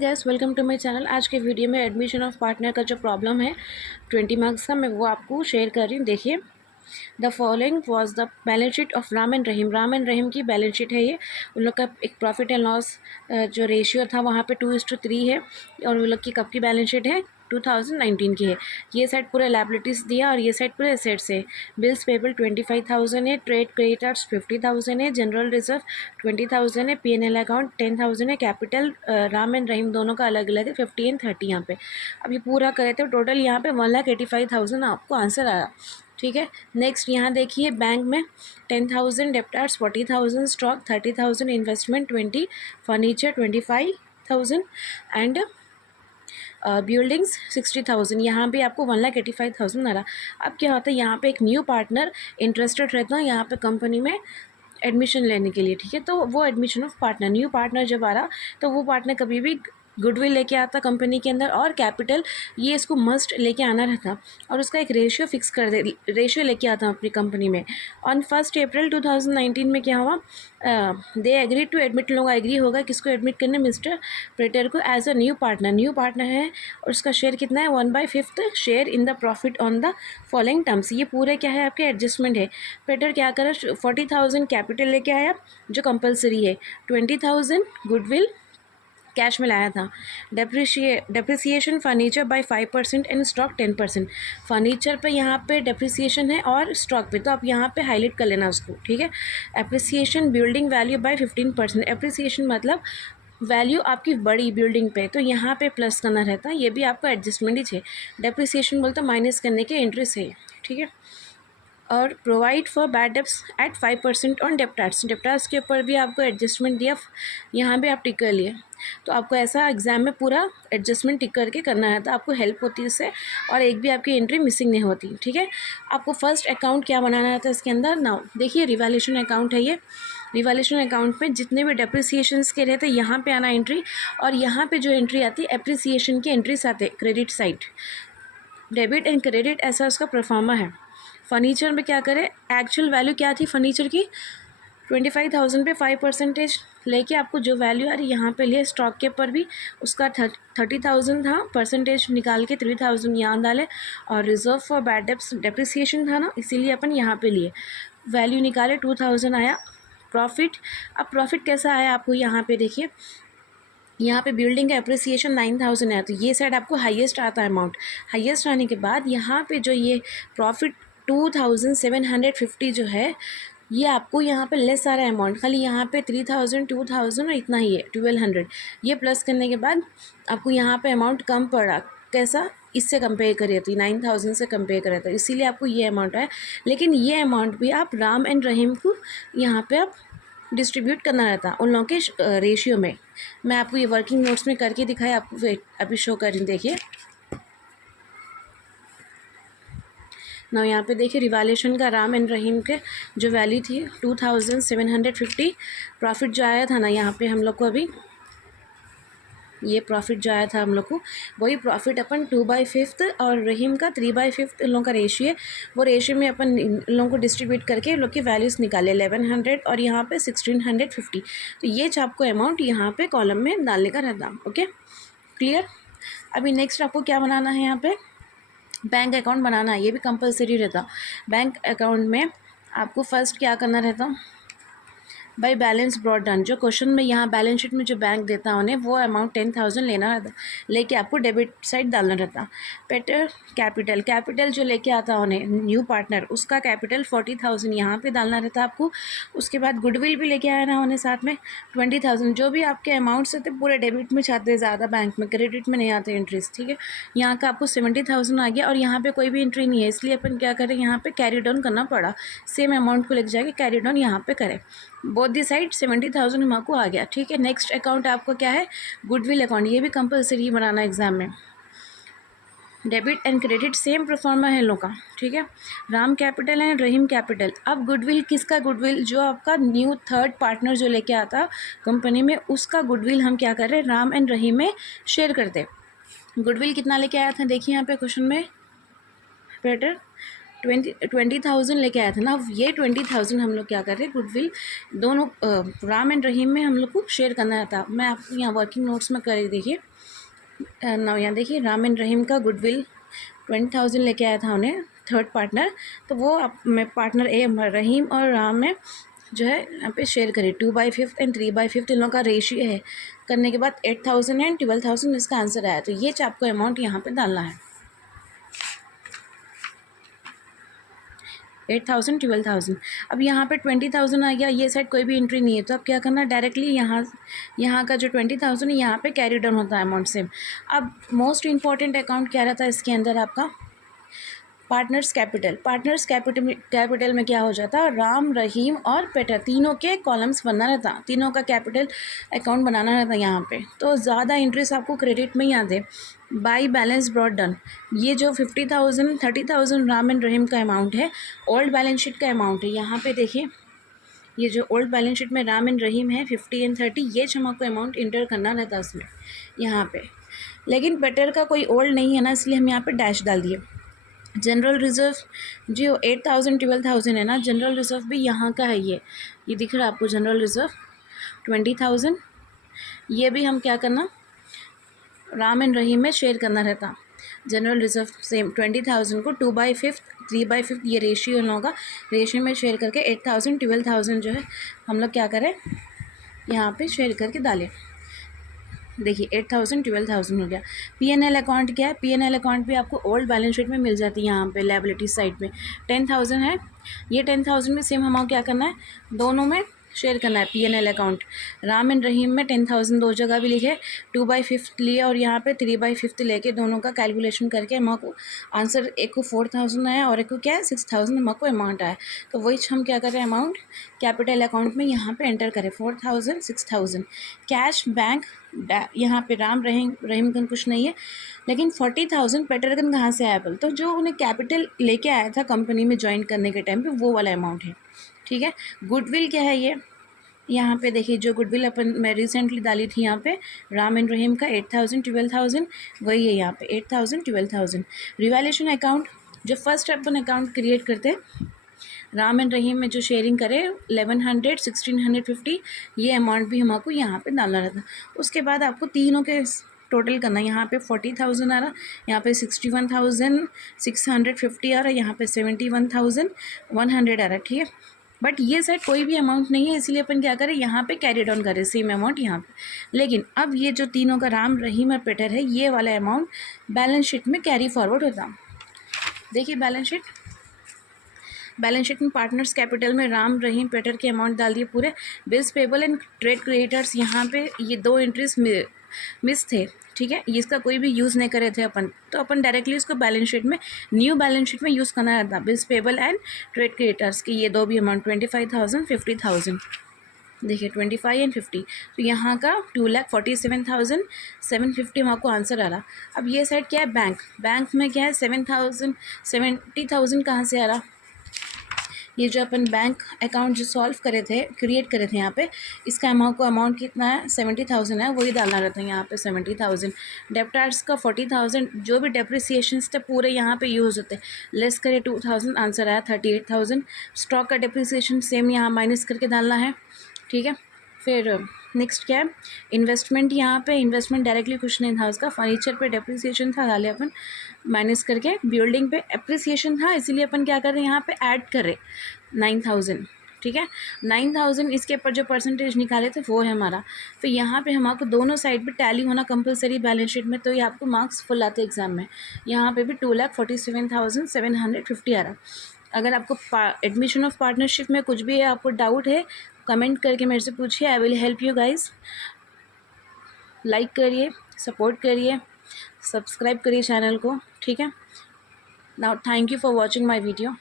Guys, welcome to my channel. आज के video में एडमिशन ऑफ पार्टनर का जो प्रॉब्लम है 20 मार्क्स का, मैं वो आपको शेयर कर रही हूँ। देखिए, the following was the balance sheet of Ram and Rahim. Ram and Rahim की बैलेंस शीट है ये। उन लोग का एक प्रॉफिट एंड लॉस जो रेशियो था वहाँ पे 2:3 है, और उन लोग की कब की बैलेंस शीट है 2019 की है। ये साइड पूरे लाइबिलिटीज़ दिया और ये साइड पूरे एसेट्स है। बिल्स पेबल 25,000 है, ट्रेड क्रेडिटर्स 50,000 है, जनरल रिजर्व 20,000 है, P&L अकाउंट 10,000 है, कैपिटल राम एंड रहीम दोनों का अलग अलग है 50 एंड 30 यहाँ पे। अब ये पूरा करे तो टोटल यहाँ पे 1,85,000 आपको आंसर आया। ठीक है, नेक्स्ट यहाँ देखिए, बैंक में 10,000, डेप्टार्स 40,000, stock 30,000, investment 20, furniture 25,000 and buildings 60,000। यहाँ पे आपको 1,85,000 आ रहा। अब क्या होता है, यहाँ पे एक न्यू पार्टनर इंटरेस्टेड रहता है यहाँ पे कंपनी में एडमिशन लेने के लिए। ठीक है, तो वो admission of partner, new partner जब आ रहा तो वो पार्टनर कभी भी गुडविल लेके आता कंपनी के अंदर, और कैपिटल ये इसको मस्ट लेके आना रहता, और उसका एक रेशियो फिक्स कर दे, रेशियो लेके आता अपनी कंपनी में। ऑन 1 अप्रैल 2019 में क्या हुआ, दे एग्री टू एडमिट, लोग एग्री होगा किसको एडमिट करने, मिस्टर प्रेटर को as a new partner. New partner है और उसका शेयर कितना है 1/5 share in the profit on the following terms. ये पूरे क्या है आपके एडजस्टमेंट है। प्रेटर क्या करे, 40,000 कैपिटल लेके आया जो कंपलसरी है, 20,000 गुडविल कैश में लाया था, depreciation furniture bye 5% and stock 10%। Furniture पे यहाँ पे डेप्रिसिएशन है और स्टॉक पे, तो आप यहाँ पे हाईलाइट कर लेना उसको। ठीक है, appreciation building value by 15%। Appreciation मतलब वैल्यू आपकी बड़ी बिल्डिंग पे, तो यहाँ पे प्लस करना रहता है, ये भी आपको एडजस्टमेंट ही है। डेप्रिसिएशन बोलते माइनस करने के इंटरेस्ट है। ठीक है, और provide for bad debts at 5% on debtors. Debtors के ऊपर भी आपको एडजस्टमेंट दिया, यहाँ भी आप टिक कर लिए। तो आपको ऐसा एग्जाम में पूरा एडजस्टमेंट टिक करके करना है, तो आपको हेल्प होती है इससे, और एक भी आपकी एंट्री मिसिंग नहीं होती। ठीक है, आपको फर्स्ट अकाउंट क्या बनाना रहता है इसके अंदर। नाउ देखिए, रिवैल्यूएशन अकाउंट है ये। रिवैल्यूएशन अकाउंट में जितने भी डेप्रिसिएशंस के रहते हैं यहाँ पे आना एंट्री, और यहाँ पे जो एंट्री आती है एप्रिसिएशन की एंट्रीज आते हैं credit side. Debit and credit ऐसा उसका परफॉर्मा है। फर्नीचर में क्या करें, एक्चुअल वैल्यू क्या थी फर्नीचर की 25,000 पे 5% लेके आपको जो वैल्यू आ रही यहाँ पे लिए। स्टॉक के ऊपर भी उसका 30,000 था, परसेंटेज निकाल के 3,000 यहाँ डाले, और reserve for bad debts depreciation था ना, इसीलिए अपन यहाँ पे लिए, वैल्यू निकाले 2,000 आया। प्रॉफिट, अब प्रॉफिट कैसा आया आपको यहाँ पे देखिए, यहाँ पे बिल्डिंग का एप्रिसिएशन 9,000 है, तो ये साइड आपको हाईएस्ट आता है अमाउंट। हाईएस्ट आने के बाद यहाँ पे जो ये प्रॉफिट 2,750 जो है, ये आपको यहाँ पे लेस आ रहा है अमाउंट, खाली यहाँ पे 3,000 2,000 और इतना ही है 1,200। ये प्लस करने के बाद आपको यहाँ पे अमाउंट कम पड़ा। कैसा, इससे कंपेयर करिए तो 9,000 से कंपेयर करें तो इसीलिए आपको ये अमाउंट है। लेकिन ये अमाउंट भी आप राम एंड रहीम को यहाँ पे आप डिस्ट्रीब्यूट करना रहता उन लोगों के रेशियो में। मैं आपको ये वर्किंग नोट्स में करके दिखाया, आपको वेट अभी शो करें, देखिए ना। यहाँ पे देखिए, रिवैल्यूएशन का राम एंड रहीम के जो वैल्यू थी 2,750, प्रॉफिट जो आया था ना यहाँ पे हम लोग को, अभी ये प्रॉफिट जो आया था हम लोग को, वही प्रॉफिट अपन 2/5 और रहीम का 3/5 इन लोगों का रेशियो है, वो रेशियो में अपन इन लोगों को डिस्ट्रीब्यूट करके इन लोग की वैल्यूज़ निकाले 1,100 और यहाँ पे 1,650। तो ये आपको अमाउंट यहाँ पे कॉलम में डालने का रहता। Okay, clear. अभी नेक्स्ट आपको क्या बनाना है, यहाँ पे बैंक अकाउंट बनाना है, ये भी कंपलसरी रहता। बैंक अकाउंट में आपको फर्स्ट क्या करना रहता, बाई बैलेंस ब्रॉट डन। जो क्वेश्चन में यहाँ बैलेंस शीट में जो बैंक देता उन्हें वो अमाउंट 10,000 लेना रहता, लेके आपको डेबिट साइड डालना रहता। पेटर कैपिटल, कैपिटल जो लेके आता उन्हें न्यू पार्टनर, उसका कैपिटल 40,000 यहाँ पे डालना रहता आपको। उसके बाद गुडविल भी लेके आया ना उन्हें साथ में 20,000। जो भी आपके अमाउंट्स रहते पूरे डेबिट में चाहते, ज़्यादा बैंक में, क्रेडिट में नहीं आते एंट्रीज। ठीक है, यहाँ का आपको 70,000 आ गया, और यहाँ पे कोई भी एंट्री नहीं है, इसलिए अपन क्या करें, यहाँ पे कैरी डाउन करना पड़ा, सेम अमाउंट को लेके जाके कैरी डाउन यहाँ पे करें। बोथ दी साइड 70,000 हमको आ गया। ठीक है, नेक्स्ट अकाउंट आपको क्या है, गुडविल अकाउंट, ये भी कंपलसरी बनाना एग्जाम में। Debit and credit same pro forma है लोग का। ठीक है, Ram capital and Rahim capital. अब गुडविल किसका, गुडविल जो आपका न्यू थर्ड पार्टनर जो लेके आता कंपनी में, उसका गुडविल हम क्या कर रहे हैं, राम एंड रहीम में शेयर करते। गुडविल कितना लेके आया था, देखिए यहाँ पे क्वेश्चन में बेटर 20,000 लेके आया था ना। ये 20,000 हम लोग क्या कर रहे हैं, गुडविल दोनों राम एंड रहीम में हम लोग को शेयर करना था। मैं आपको यहाँ वर्किंग नोट्स में कर, देखिए नाउ यहाँ देखिए राम एंड रहीम का गुडविल 20,000 लेके आया था उन्हें थर्ड पार्टनर, तो वो मैं पार्टनर ए रहीम और राम में जो है यहाँ पे शेयर करी 2/5 एंड 3/5 इन लोगों का रेशियो है। करने के बाद 8,000 एंड 12,000 इसका आंसर आया। तो ये आपको अमाउंट यहाँ पे डालना है 8,000 12,000। अब यहाँ पे 20,000 आ गया, ये साइड कोई भी एंट्री नहीं है, तो अब क्या करना, डायरेक्टली यहाँ का जो 20,000 है यहाँ पे कैरी डाउन होता है अमाउंट सेम। अब मोस्ट इंपॉर्टेंट अकाउंट क्या रहता है इसके अंदर आपका, पार्टनर्स कैपिटल। पार्टनर्स कैपिटल में क्या हो जाता है, राम रहीम और पेटर तीनों के कॉलम्स बनना रहता, तीनों का कैपिटल अकाउंट बनाना रहता यहाँ पे। तो ज़्यादा इंटरेस्ट आपको क्रेडिट में ही आते। बाई बैलेंस ब्रॉड डन, ये जो 50,000 30,000 राम एंड रहीम का अमाउंट है, ओल्ड बैलेंस शीट का अमाउंट है। यहाँ पे देखिए ये जो ओल्ड बैलेंस शीट में राम एंड रहीम है 50 एंड 30, ये जमा को अमाउंट इंटर करना रहता है उसमें यहाँ पे। लेकिन पेटर का कोई ओल्ड नहीं है ना, इसलिए हम यहाँ पे डैश डाल दिए। जनरल रिज़र्व जो 8,000 12,000 है ना, जनरल रिज़र्व भी यहाँ का है। ये दिख रहा है आपको जनरल रिज़र्व 20,000। ये भी हम क्या करना, राम एंड रहीम में शेयर करना रहता। जनरल रिज़र्व सेम 20,000 को 2/5 3/5 ये रेशियो इन लोगों का, रेशियो में शेयर करके 8,000 12,000 जो है हम लोग क्या करें यहाँ पे शेयर करके डालें। देखिए 8,000 12,000 हो गया। P&L अकाउंट क्या है, P&L अकाउंट भी आपको ओल्ड बैलेंस शीट में मिल जाती है। यहाँ पे लायबिलिटी साइड में 10,000 है, ये 10,000 में सेम अमाउंट क्या करना है, दोनों में शेयर करना है। P&L अकाउंट राम एंड रहीम में 10,000 दो जगह भी लिखे, 2/5 लिए और यहाँ पे 3/5 लेके दोनों का कैलकुलेशन करके हम को आंसर, एक को 4,000 आया और एक को क्या है 6,000 हम को अमाउंट आया। तो वही हम क्या करें, अमाउंट कैपिटल अकाउंट में यहाँ पे एंटर करें 4,000 6,000। कैश बैंक यहाँ पे राम रहीम का कुछ नहीं है, लेकिन 40,000 पेटरगन कहाँ से आया बोल, तो जो उन्हें कैपिटल लेके आया था कंपनी में ज्वाइन करने के टाइम पे वो वाला अमाउंट है। ठीक है, गुडविल क्या है ये, यहाँ पे देखिए जो गुडविल अपन मैं रिसेंटली डाली थी यहाँ पे राम एंड रहीम का 8,000 12,000 वही है यहाँ पे 8,000 12,000। रिवैल्यूएशन अकाउंट जो फर्स्ट अपन अकाउंट क्रिएट करते हैं, राम एंड रहीम में जो शेयरिंग करे 1100 1650, ये अमाउंट भी हमको यहाँ पे डालना रहता। उसके बाद आपको तीनों के टोटल करना, यहाँ पे 40,000 आ रहा, यहाँ पे 61,650 आ रहा, यहाँ पे 71,100 आ रहा। ठीक है, बट ये साइड कोई भी अमाउंट नहीं है, इसलिए अपन क्या करें यहाँ पे कैरी डाउन करें सेम अमाउंट यहाँ पे। लेकिन अब ये जो तीनों का राम रहीम और पेटर है, ये वाला अमाउंट बैलेंस शीट में कैरी फॉरवर्ड होता। देखिए बैलेंस शीट में पार्टनर्स कैपिटल में राम रहीम पेटर के अमाउंट डाल दिए पूरे। Bills payable and trade creditors, यहाँ पे ये दो एंट्रीज मिस थे। ठीक है, इसका कोई भी यूज़ नहीं करे थे अपन, तो अपन डायरेक्टली इसको बैलेंस शीट में न्यू बैलेंस शीट में यूज़ करना रहता। Bills payable and trade creditors की ये दो भी अमाउंट 25,000 50,000। देखिए 25 एंड 50, तो यहाँ का 2,47,750 हमको आंसर आ रहा। अब ये साइड क्या है, बैंक में क्या है 70,000 कहाँ से आ रहा, ये जो अपन बैंक अकाउंट जो सॉल्व करे थे क्रिएट करे थे यहाँ पे, इसका अमाउंट कितना है 70,000 है, वही डालना रहता है यहाँ पे 70,000। डेप्टार्स का 40,000, जो भी डेप्रिसिएशन थे पूरे यहाँ पे यूज़ होते, लेस करे 2,000, आंसर आया 38,000। स्टॉक का डेप्रिसिएशन सेम यहाँ माइनस करके डालना है। ठीक है, फिर नेक्स्ट क्या है, इन्वेस्टमेंट। यहाँ पे इन्वेस्टमेंट डायरेक्टली कुछ नहीं था उसका, फर्नीचर पे डेप्रिसिएशन था, डाले अपन माइनस करके। बिल्डिंग पे एप्रिसिएशन था, इसीलिए अपन क्या कर रहे हैं यहाँ पे ऐड कर रहे 9,000। ठीक है, 9,000 इसके ऊपर जो परसेंटेज निकाले थे वो है हमारा। तो यहाँ पे हमको दोनों साइड पे टैली होना कंपलसरी बैलेंस शीट में, तो ये आपको मार्क्स फुल आते एग्जाम में। यहाँ पे भी 2,47,750 आ रहा। अगर आपको एडमिशन ऑफ पार्टनरशिप में कुछ भी है, आपको डाउट है, कमेंट करके मेरे से पूछिए, I will help you guys. Like करिए, सपोर्ट करिए, सब्सक्राइब करिए चैनल को। ठीक है, now thank you for watching my video.